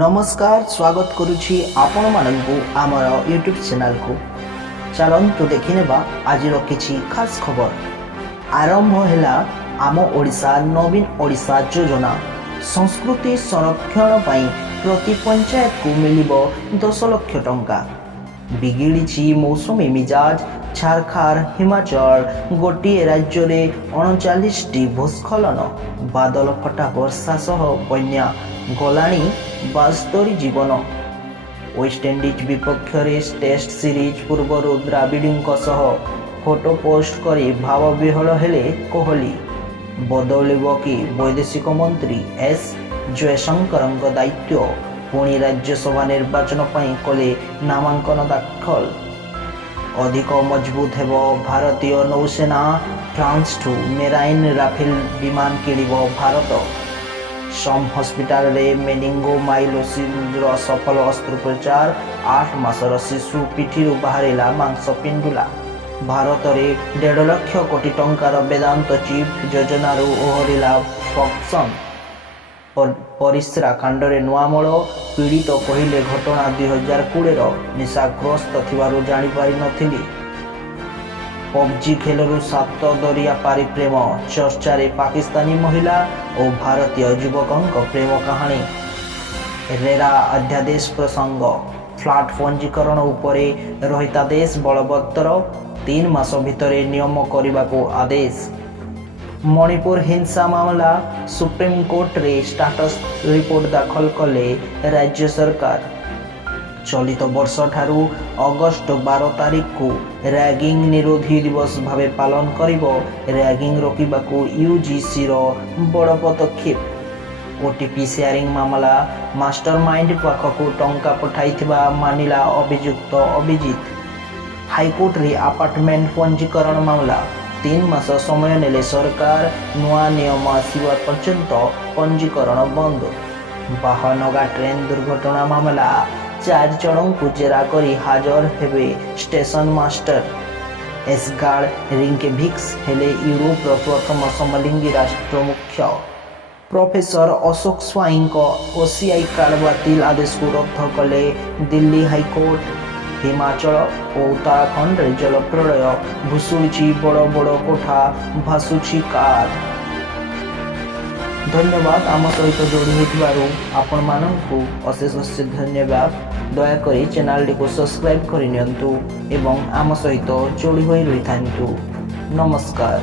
नमस्कार स्वागत करुछि आपण माननकु आमर यूट्यूब चैनल को। चलंतु देखिनेबा आजिर किछि खास खबर। आरंभ हैला आम ओडिशा नवीन ओडिशा योजना। संस्कृति संरक्षण पई प्रति पंचायत को मिलिबो 10 लाख टंका। बिगिड़ी मौसमी मिजाज। झारखंड हिमाचल गोटे राज्य में 39टी भूस्खलन, बादल फटा वर्षा सह बन्या गलाणी 72 जीवन। वेस्टइंडीज विपक्ष टेस्ट सीरीज पूर्वर द्राविडों सह फोटो पोस्ट करी भाव विहल हेले कोहली। बदलिब कि वैदेशिक मंत्री एस जयशंकर दायित्व। पुणी राज्यसभा निर्वाचन पई कले नामांकन दाखल। अधिक मजबूत हेब भारतीय नौसेना। फ्रांस ठू मेराइन राफेल विमान किणिब भारत। सम हस्पिटाल रे मेनिंगोमाइलोसिस सफल अस्त्रोपचार। 8 मासर शिशु पिठिरु बाहरिला मांसपिंडुला। भारत रे 1.5 लाख कोटी टंकार वेदांत चिप योजनारू ओहरिला फक्सन। परिस्रा कांडरे नुआमूल पीड़ित कहले घटना 2020 निशाग्रस्त थिबारु जानि पारि नथिली। पबजी खेलरू 7 दरिया पारी प्रेम चर्चा रे पाकिस्तानी महिला और भारतीय युवकों प्रेम कहानी। रेरा अध्यादेश प्रसंग। फ्लाट पंजीकरण उपरे रहितादेश बलवत्तर। 3 मास भितरे नियम करने को आदेश। मणिपुर हिंसा मामला सुप्रीम कोर्ट रे स्टाटस रिपोर्ट दाखल कले राज्य सरकार। चलित वर्ष ठारू अगस्ट 12 तारीख को रैगिंग निरोधी दिवस भावे पालन करिबो। रैगिंग रोकिबाकू यूजीसी रो बड़ पदक्षेप। ओटीपी शेयरिंग मामला। मास्टरमाइंड पाखकू टंका पठाइथिबा मानिला अभियुक्त अभिजीत। हाईकोर्ट रे अपार्टमेंट पंजीकरण मामला। 3 मास समय नेले सरकार। नुआ नियम आसिबा पर्यंत पंजीकरण बंद। बाहनगा ट्रेन दुर्घटना मामला। 4 जनों को जेरा करी हाजर हेबे स्टेशन मास्टर। एसगार्ड रिंकेभिक्स हेले यूरोप प्रथम समलिंगी राष्ट्र मुख्य। प्रोफेसर अशोक स्वाई ओसीआई कार्ड बातिल आदेश को रद्द कले दिल्ली हाईकोर्ट। हिमाचल और उत्तराखंड रे जल प्रलय भुसुड़ी बड़ बड़ कोठा भासुची कार। धन्यवाद आम सहित जोड़ी होइतिबारु आपण माननकु अशेष अशेष धन्यवाद। दयाकरी चैनल को सब्सक्राइब करि नियंतु एवं आम सहित जोड़ी होई रहिथांतु। नमस्कार।